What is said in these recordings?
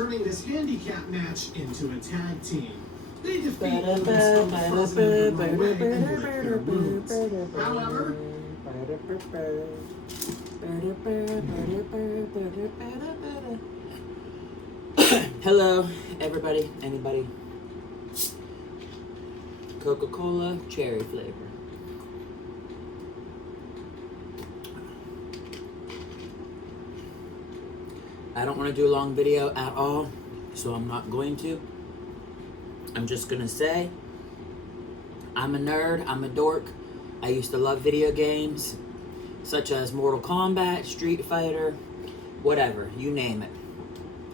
turning this handicap match into a tag team. They defeat Owens, President of Runaway, and lick their wounds. However, hello, everybody, anybody. Coca-Cola cherry flavor. I don't want to do a long video at all, so I'm not going to. I'm just going to say, I'm a nerd, I'm a dork. I used to love video games, such as Mortal Kombat, Street Fighter, whatever, you name it.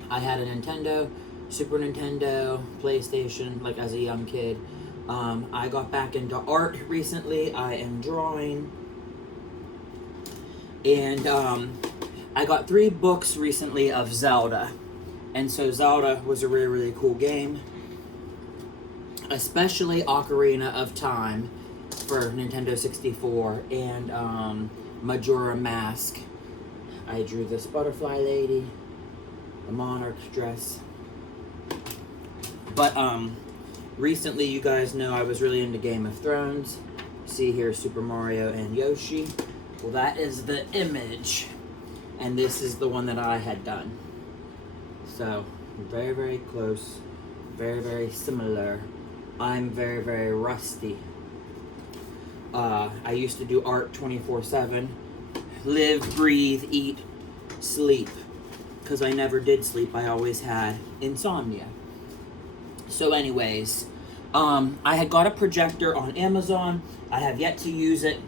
I had a Nintendo, Super Nintendo, PlayStation, like as a young kid. I got back into art recently. I am drawing. And I got 3 books recently of Zelda. And so Zelda was a really, really cool game. Especially Ocarina of Time for Nintendo 64 and Majora Mask. I drew this butterfly lady, the monarch dress. But recently, you guys know I was really into Game of Thrones. See here, Super Mario and Yoshi. Well, that is the image. And this is the one that I had done. So, very, very close. Very, very similar. I'm very, very rusty. I used to do art 24/7. Live, breathe, eat, sleep. Because I never did sleep. I always had insomnia. So anyways, I had got a projector on Amazon. I have yet to use it.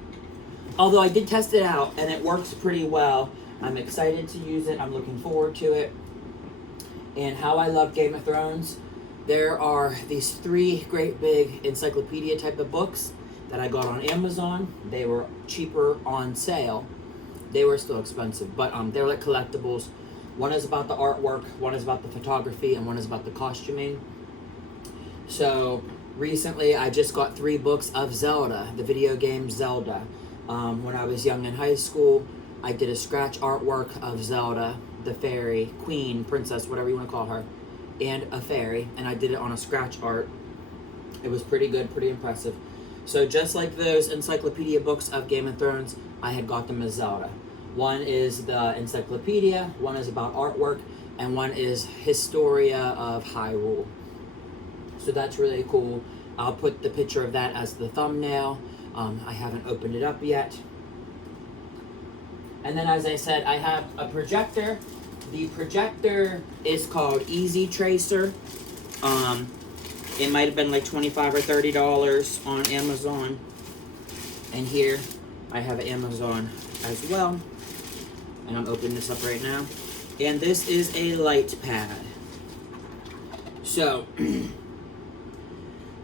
Although I did test it out and it works pretty well. I'm excited to use it. I'm looking forward to it. And how I love Game of Thrones. There are these 3 great big encyclopedia type of books that I got on Amazon. They were cheaper on sale. They were still expensive, but they're like collectibles. One is about the artwork, one is about the photography, and one is about the costuming. So recently I just got 3 books of Zelda, the video game Zelda. When I was young in high school, I did a scratch artwork of Zelda, the fairy, queen, princess, whatever you want to call her, and a fairy, and I did it on a scratch art. It was pretty good, pretty impressive. So just like those encyclopedia books of Game of Thrones, I had got them as Zelda. One is the encyclopedia, one is about artwork, and one is Historia of Hyrule. So that's really cool. I'll put the picture of that as the thumbnail. I haven't opened it up yet. And then, as I said, I have a projector. The projector is called Easy Tracer. It might have been like $25 or $30 on Amazon. And here I have Amazon as well. And I'm opening this up right now. And this is a light pad. So,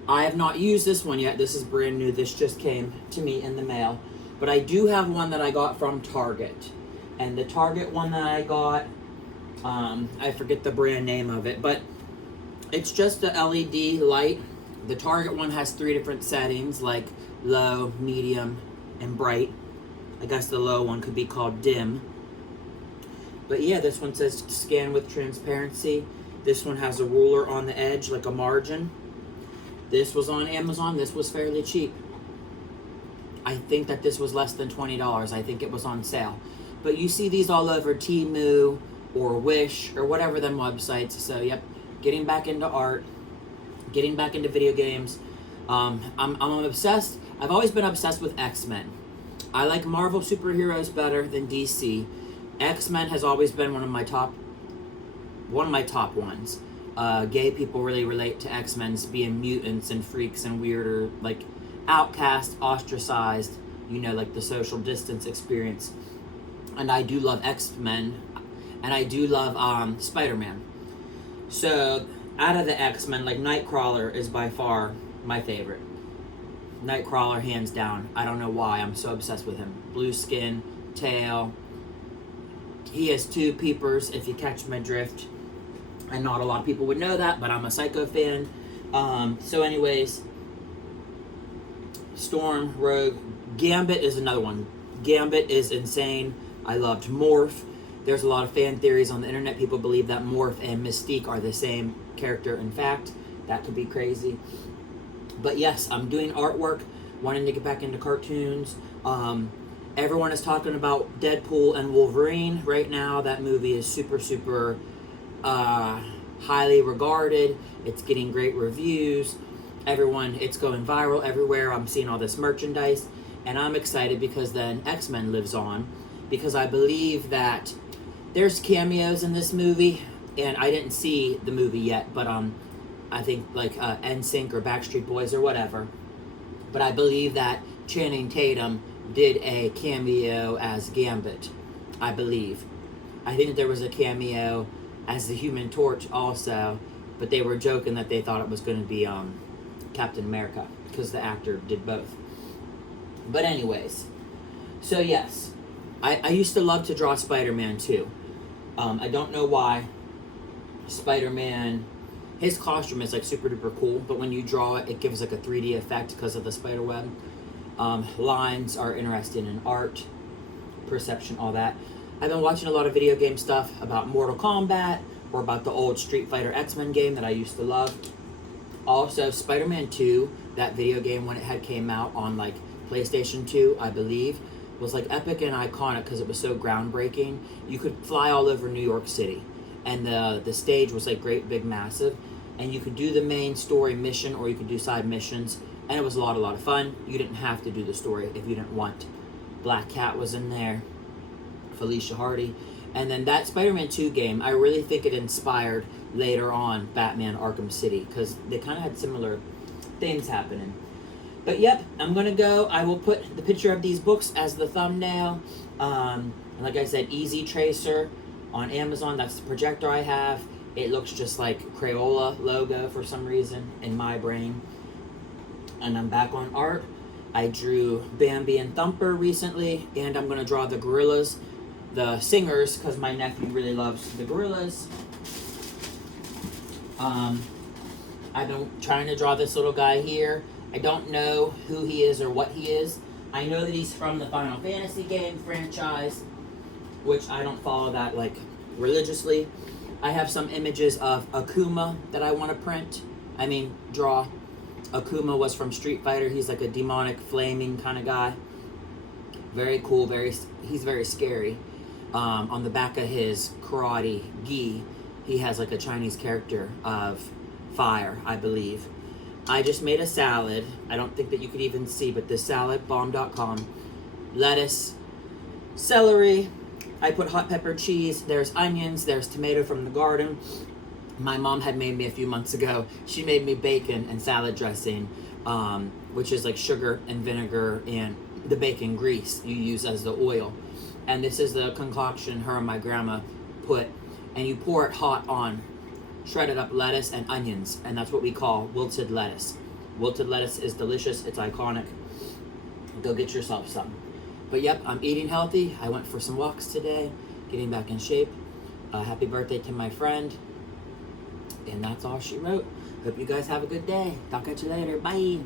I have not used this one yet. This is brand new. This just came to me in the mail. But I do have one that I got from Target. And the Target one that I got, I forget the brand name of it, but it's just a LED light. The Target one has 3 different settings, like low, medium, and bright. I guess the low one could be called dim. But yeah, this one says scan with transparency. This one has a ruler on the edge, like a margin. This was on Amazon. This was fairly cheap. I think that this was less than $20. I think it was on sale. But you see these all over Temu or Wish or whatever them websites. So yep, getting back into art, getting back into video games. I'm obsessed. I've always been obsessed with X-Men. I like Marvel superheroes better than DC. X-Men has always been one of my top ones. Gay people really relate to X-Men's being mutants and freaks and weirder, like outcast, ostracized, you know, like the social distance experience. And I do love X-Men, and I do love Spider-Man. So out of the X-Men, like Nightcrawler is by far my favorite. Nightcrawler, hands down. I don't know why, I'm so obsessed with him. Blue skin, tail. He has 2 peepers, if you catch my drift. And not a lot of people would know that, but I'm a Psycho fan. So anyways, Storm, Rogue, Gambit is another one. Gambit is insane. I loved Morph. There's a lot of fan theories on the internet. People believe that Morph and Mystique are the same character. In fact, that could be crazy. But yes, I'm doing artwork, wanting to get back into cartoons. Everyone is talking about Deadpool and Wolverine right now. That movie is super, super highly regarded. It's getting great reviews. It's going viral everywhere. I'm seeing all this merchandise. And I'm excited because then X-Men lives on. Because I believe that there's cameos in this movie. And I didn't see the movie yet, but I think like NSYNC or Backstreet Boys or whatever. But I believe that Channing Tatum did a cameo as Gambit, I believe. I think that there was a cameo as the Human Torch also, but they were joking that they thought it was going to be Captain America because the actor did both. But anyways, so yes, I used to love to draw Spider-Man too. I don't know why. Spider-Man, his costume is like super duper cool, but when you draw it, it gives like a 3D effect because of the spider web. Lines are interesting in art, perception, all that. I've been watching a lot of video game stuff about Mortal Kombat or about the old Street Fighter X-Men game that I used to love. Also, Spider-Man 2, that video game when it had came out on like PlayStation 2, I believe, was like epic and iconic because it was so groundbreaking. You could fly all over New York City, and the stage was like great, big, massive, and you could do the main story mission or you could do side missions, and it was a lot of fun. You didn't have to do the story if you didn't want. Black Cat was in there, Felicia Hardy, and then that Spider-Man 2 game, I really think it inspired later on Batman Arkham City because they kind of had similar things happening. But yep, I'm gonna go. I will put the picture of these books as the thumbnail. And like I said, Easy Tracer on Amazon. That's the projector I have. It looks just like Crayola logo for some reason in my brain. And I'm back on art. I drew Bambi and Thumper recently, and I'm gonna draw the Gorillas, the singers, because my nephew really loves the Gorillas. I've been trying to draw this little guy here. I don't know who he is or what he is. I know that he's from the Final Fantasy game franchise, which I don't follow that like religiously. I have some images of Akuma that I want to draw. Akuma was from Street Fighter. He's like a demonic flaming kind of guy. Very cool, he's very scary. On the back of his karate gi, he has like a Chinese character of fire, I believe. I just made a salad. I don't think that you could even see, but this salad, bomb.com. Lettuce, celery. I put hot pepper cheese. There's onions. There's tomato from the garden. My mom had made me a few months ago. She made me bacon and salad dressing, which is like sugar and vinegar and the bacon grease you use as the oil. And this is the concoction her and my grandma put. And you pour it hot on shredded up lettuce and onions, and that's what we call wilted lettuce. Wilted lettuce is delicious. It's iconic. Go get yourself some. But yep, I'm eating healthy. I went for some walks today, getting back in shape. Happy birthday to my friend. And that's all she wrote. Hope you guys have a good day. Talk at you later. Bye.